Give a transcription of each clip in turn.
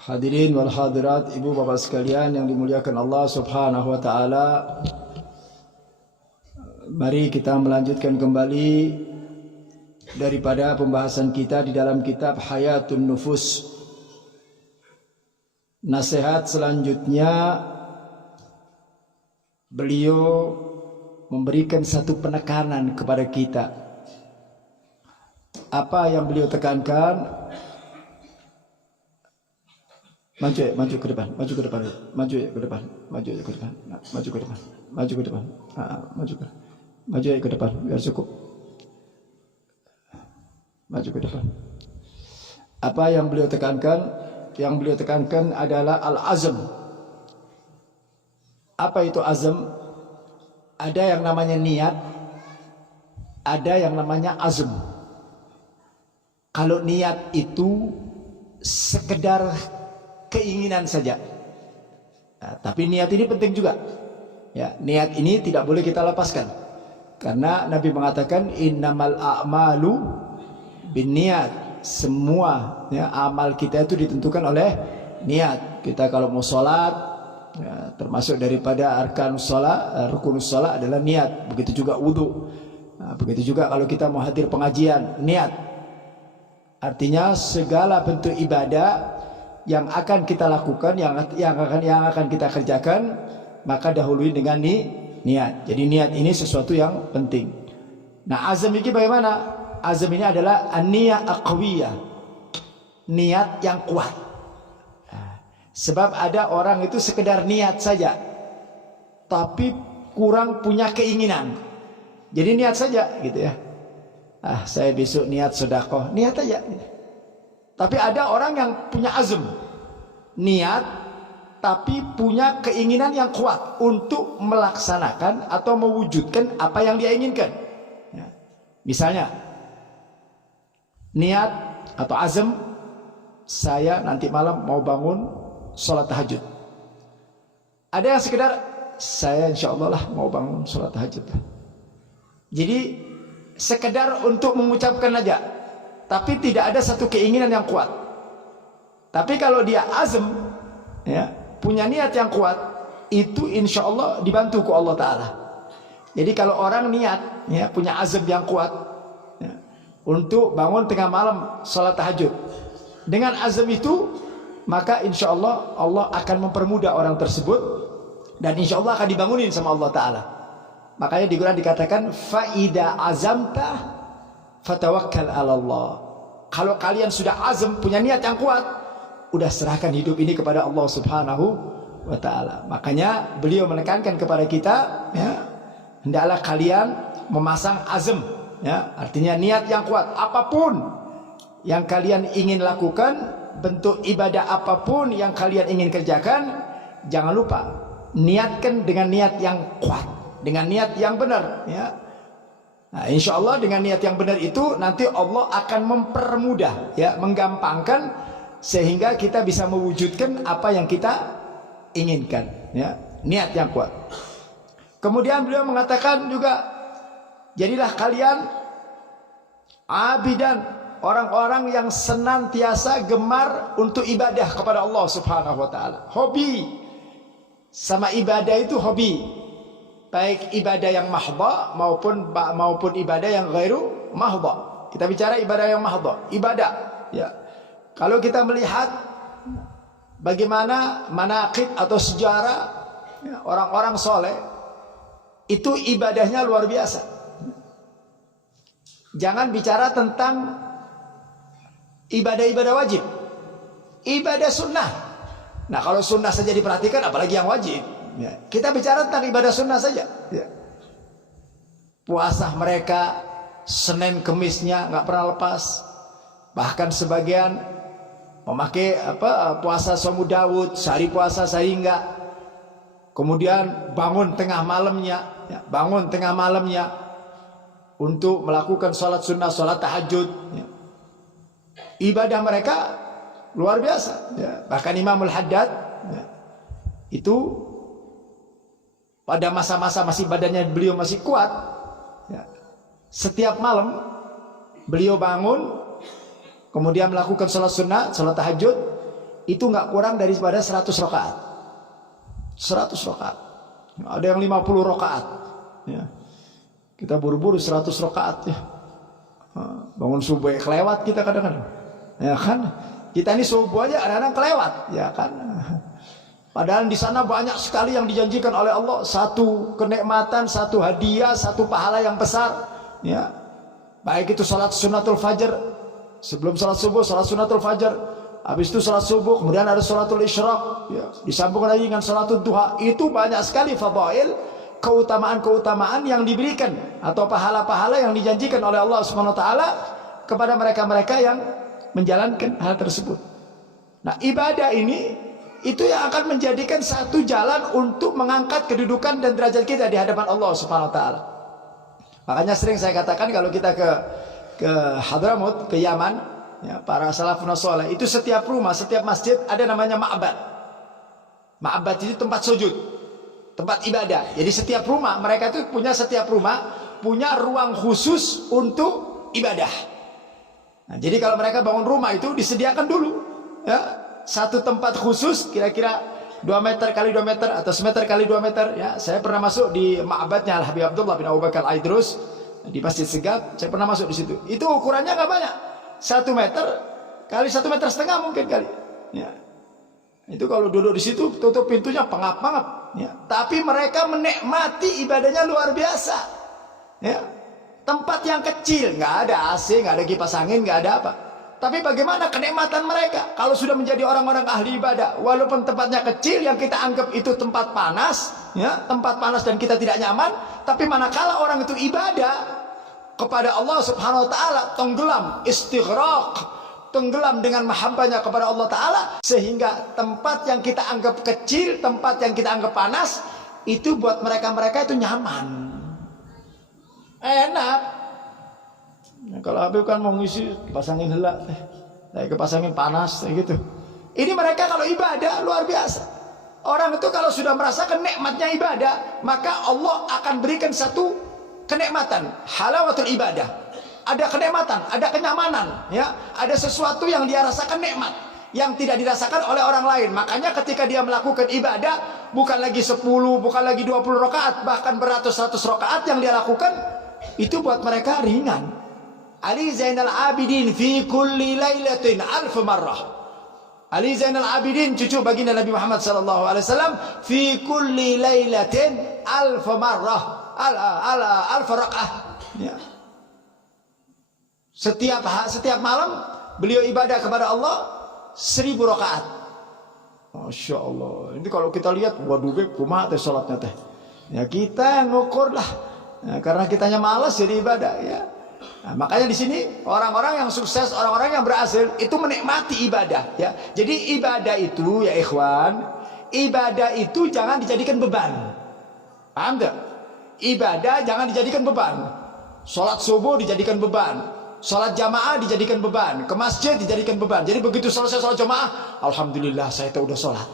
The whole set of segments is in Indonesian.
Hadirin wal hadirat, ibu bapak sekalian yang dimuliakan Allah Subhanahu wa taala. Mari kita melanjutkan kembali daripada pembahasan kita di dalam kitab Hayatun Nufus. Nasihat selanjutnya, beliau memberikan satu penekanan kepada kita. Apa yang beliau tekankan? Maju ke depan, maju ke depan, maju ke depan, maju ke depan, maju ke depan, maju ke depan, maju ke depan, biar cukup. Maju ke depan. Apa yang beliau tekankan? Yang beliau tekankan adalah al-azm. Apa itu azm? Ada yang namanya niat, ada yang namanya azm. Kalau niat itu sekedar keinginan saja. Nah, tapi niat ini penting juga. Ya, niat ini tidak boleh kita lepaskan. Karena Nabi mengatakan innamal a'malu binniyat. Semua ya, amal kita itu ditentukan oleh niat. Kita kalau mau sholat, ya, termasuk daripada arkan sholat, rukun sholat adalah niat. Begitu juga wudu. Nah, begitu juga kalau kita mau hadir pengajian, niat. Artinya segala bentuk ibadah yang akan kita lakukan, yang akan kita kerjakan, maka dahului dengan niat. Jadi niat ini sesuatu yang penting. Nah, azam ini bagaimana? Azam ini adalah an-niyah aqwiyah, niat yang kuat. Sebab ada orang itu sekedar niat saja, tapi kurang punya keinginan. Jadi niat saja gitu ya. Saya besok niat sedekah, niat aja. Tapi ada orang yang punya azam, niat, tapi punya keinginan yang kuat untuk melaksanakan atau mewujudkan apa yang dia inginkan. Ya. Misalnya, niat atau azam, saya nanti malam mau bangun sholat tahajud. Ada yang sekedar, saya insya Allah lah mau bangun sholat tahajud. Jadi, sekedar untuk mengucapkan aja, tapi tidak ada satu keinginan yang kuat. Tapi kalau dia azam, ya, punya niat yang kuat, itu insya Allah dibantu ke Allah Ta'ala. Jadi kalau orang niat, ya, punya azam yang kuat, ya, untuk bangun tengah malam sholat tahajud, dengan azam itu, maka insya Allah Allah akan mempermudah orang tersebut, dan insya Allah akan dibangunin sama Allah Ta'ala. Makanya di Quran dikatakan faida azamta fatawakkal 'ala Allah. Kalau kalian sudah azam, punya niat yang kuat, udah serahkan hidup ini kepada Allah Subhanahu wa taala. Makanya beliau menekankan kepada kita, ya, hendaklah kalian memasang azam, ya, artinya niat yang kuat. Apapun yang kalian ingin lakukan, bentuk ibadah apapun yang kalian ingin kerjakan, jangan lupa niatkan dengan niat yang kuat, dengan niat yang benar, ya. Nah, insya Allah dengan niat yang benar itu nanti Allah akan mempermudah, ya, menggampangkan, sehingga kita bisa mewujudkan apa yang kita inginkan, ya, niat yang kuat. Kemudian beliau mengatakan juga, jadilah kalian abidan, orang-orang yang senantiasa gemar untuk ibadah kepada Allah Subhanahu wa taala. Hobi sama ibadah itu hobi. Baik ibadah yang mahdha maupun ibadah yang ghairu mahdha. Kita bicara ibadah yang mahdha, ibadah, ya. Kalau kita melihat bagaimana manaqib atau sejarah, ya, orang-orang soleh, itu ibadahnya luar biasa. Jangan bicara tentang ibadah-ibadah wajib, ibadah sunnah. Nah, kalau sunnah saja diperhatikan, apalagi yang wajib. Ya, kita bicara tentang ibadah sunnah saja. Ya. Puasa mereka Senin Kemisnya nggak pernah lepas. Bahkan sebagian memakai puasa Shaum Daud, sehari puasa sehari enggak. Kemudian bangun tengah malamnya, ya, untuk melakukan sholat sunnah, sholat tahajud. Ya. Ibadah mereka luar biasa. Ya. Bahkan Imamul Haddad, ya, itu pada masa-masa masih badannya beliau masih kuat, ya, setiap malam beliau bangun, kemudian melakukan sholat sunnah, sholat tahajud, itu nggak kurang daripada 100 rakaat. 100 rakaat. Ada yang 50 rakaat. Ya. Kita buru-buru 100 rakaat ya. Bangun subuh kelewat kita kadang-kadang. Ya kan? Kita ini subuh aja kadang-kadang kelewat, ya kan? Padahal di sana banyak sekali yang dijanjikan oleh Allah, satu kenikmatan, satu hadiah, satu pahala yang besar, ya. Baik itu salat sunnatul fajar, sebelum salat subuh salat sunnatul fajar, habis itu salat subuh, kemudian ada salatul isyraq, ya. Disambung lagi dengan salatul duha. Itu banyak sekali fadail, keutamaan-keutamaan yang diberikan atau pahala-pahala yang dijanjikan oleh Allah Subhanahu wa taala kepada mereka-mereka yang menjalankan hal tersebut. Nah, ibadah ini itu yang akan menjadikan satu jalan untuk mengangkat kedudukan dan derajat kita di hadapan Allah Subhanahu wa taala. Makanya sering saya katakan kalau kita ke Hadramut, ke Yaman, ya, para salafun saleh, itu setiap rumah, setiap masjid ada namanya ma'bad. Ma'bad itu tempat sujud, tempat ibadah. Jadi setiap rumah, mereka itu punya, setiap rumah punya ruang khusus untuk ibadah. Nah, jadi kalau mereka bangun rumah itu disediakan dulu, ya, satu tempat khusus kira-kira 2 meter kali 2 meter atau 1 meter kali 2 meter. Ya, saya pernah masuk di ma'badnya Al Habib Abdullah bin Abu Bakar Al-Aidrus di Masjid Segaf. Saya pernah masuk di situ. Itu ukurannya nggak banyak, 1 meter kali 1,5 meter mungkin kali. Ya, itu kalau duduk di situ tutup pintunya pengap-pengap. Ya, tapi mereka menikmati ibadahnya luar biasa. Ya. Tempat yang kecil, nggak ada AC, nggak ada kipas angin, nggak ada apa. Tapi bagaimana kenikmatan mereka kalau sudah menjadi orang-orang ahli ibadah? Walaupun tempatnya kecil, yang kita anggap itu tempat panas, ya, tempat panas dan kita tidak nyaman. Tapi manakala orang itu ibadah kepada Allah Subhanahu Wa Taala, tenggelam, istighraq, tenggelam dengan mahabbahnya kepada Allah Taala, sehingga tempat yang kita anggap kecil, tempat yang kita anggap panas, itu buat mereka-mereka itu nyaman. Enak. Nah, kalau Habib kan mau ngisi pasangin helak, kepasangin panas kayak gitu. Ini mereka kalau ibadah luar biasa. Orang itu kalau sudah merasakan nikmatnya ibadah, maka Allah akan berikan satu kenikmatan, halawatul ibadah. Ada kenikmatan, ada kenyamanan, ya. Ada sesuatu yang dia rasakan nikmat yang tidak dirasakan oleh orang lain. Makanya ketika dia melakukan ibadah, bukan lagi 10, bukan lagi 20 rakaat, bahkan beratus-ratus rakaat yang dia lakukan, itu buat mereka ringan. Ali Zainal Abidin fi kulli lailatin 1000 marrah. Ali Zainal Abidin, cucu baginda Nabi Muhammad sallallahu alaihi wasallam, fi kulli lailatin 1000 marrah, alf rakaah. Ya. Setiap malam beliau ibadah kepada Allah 1000 rakaat. Masya Allah. Ini kalau kita lihat, waduh, kumaha teh salatnya teh. Ya kita yang ngukur lah. Nah, karena kitanya malas jadi ibadah, ya. Nah, makanya di sini orang-orang yang sukses, orang-orang yang berhasil itu menikmati ibadah, ya. Jadi ibadah itu, ya ikhwan, ibadah itu jangan dijadikan beban. Paham tak? Ibadah jangan dijadikan beban. Sholat subuh dijadikan beban, sholat jamaah dijadikan beban, ke masjid dijadikan beban. Jadi begitu selesai sholat jamaah, alhamdulillah saya udah sholat.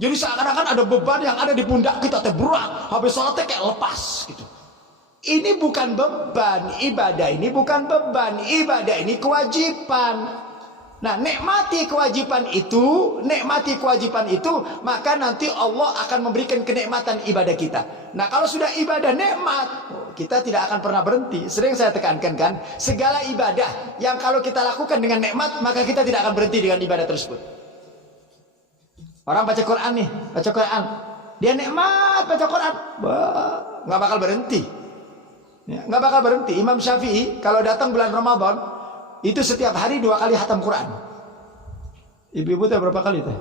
Jadi seakan-akan ada beban yang ada di pundak kita teh berat, habis sholatnya kayak lepas gitu. Ini bukan beban, ibadah ini bukan beban, ibadah ini kewajiban. Nah, nikmati kewajiban itu, maka nanti Allah akan memberikan kenikmatan ibadah kita. Nah, kalau sudah ibadah nikmat, kita tidak akan pernah berhenti. Sering saya tekankan kan, segala ibadah yang kalau kita lakukan dengan nikmat, maka kita tidak akan berhenti dengan ibadah tersebut. Orang baca Quran nih, baca Quran, dia nikmat baca Quran, nggak bakal berhenti. Ya, nggak bakal berhenti. Imam Syafi'i kalau datang bulan Ramadan itu setiap hari 2 kali khatam Quran. Ibu-ibu teh berapa kali teh?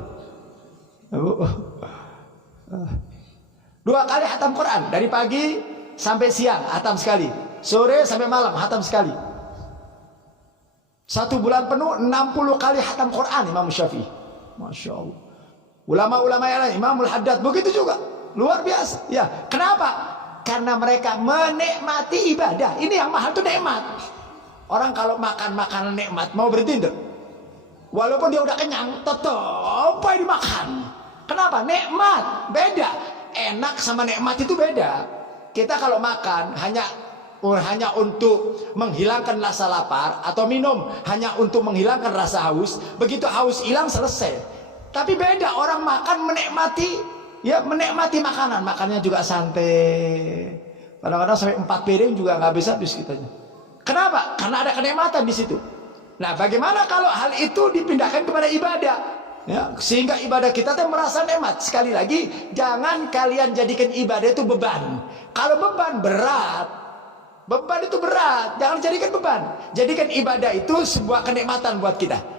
2 kali khatam Quran, dari pagi sampai siang khatam sekali, sore sampai malam khatam sekali. 1 bulan penuh 60 kali khatam Quran Imam Syafi'i. Masya Allah. Ulama-ulama yang lain, Imamul Haddad begitu juga, luar biasa. Ya, kenapa? Karena mereka menikmati ibadah. Ini yang mahal tuh nikmat. Orang kalau makan makanan nikmat mau berhenti enggak? Walaupun dia udah kenyang, tetap dimakan. Kenapa? Nikmat. Beda. Enak sama nikmat itu beda. Kita kalau makan hanya untuk menghilangkan rasa lapar, atau minum hanya untuk menghilangkan rasa haus. Begitu haus hilang, selesai. Tapi beda orang makan menikmati, ya menikmati makanan, makannya juga santai. Kadang-kadang sampai 4 piring juga nggak habis-habis kitanya. Kenapa? Karena ada kenikmatan di situ. Nah, bagaimana kalau hal itu dipindahkan kepada ibadah? Ya, sehingga ibadah kita tuh merasa nikmat. Sekali lagi, jangan kalian jadikan ibadah itu beban. Kalau beban berat, beban itu berat. Jangan jadikan beban. Jadikan ibadah itu sebuah kenikmatan buat kita.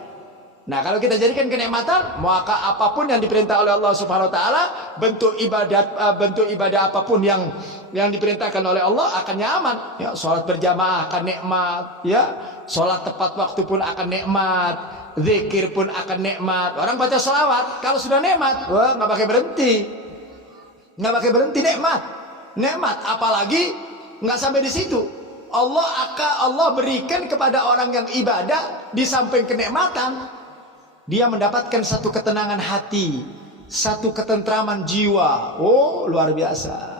Nah, kalau kita jadikan kenikmatan, maka apapun yang diperintah oleh Allah Subhanahu wa taala, bentuk ibadah apapun yang diperintahkan oleh Allah akan nyaman. Ya, salat berjamaah akan nikmat, ya. Salat tepat waktu pun akan nikmat, zikir pun akan nikmat. Orang baca selawat, kalau sudah nikmat, wah, nggak pakai berhenti. Nggak pakai berhenti nikmat. Nikmat, apalagi nggak sampai di situ. Allah berikan kepada orang yang ibadah di samping kenikmatan, dia mendapatkan satu ketenangan hati, satu ketentraman jiwa. Oh, luar biasa.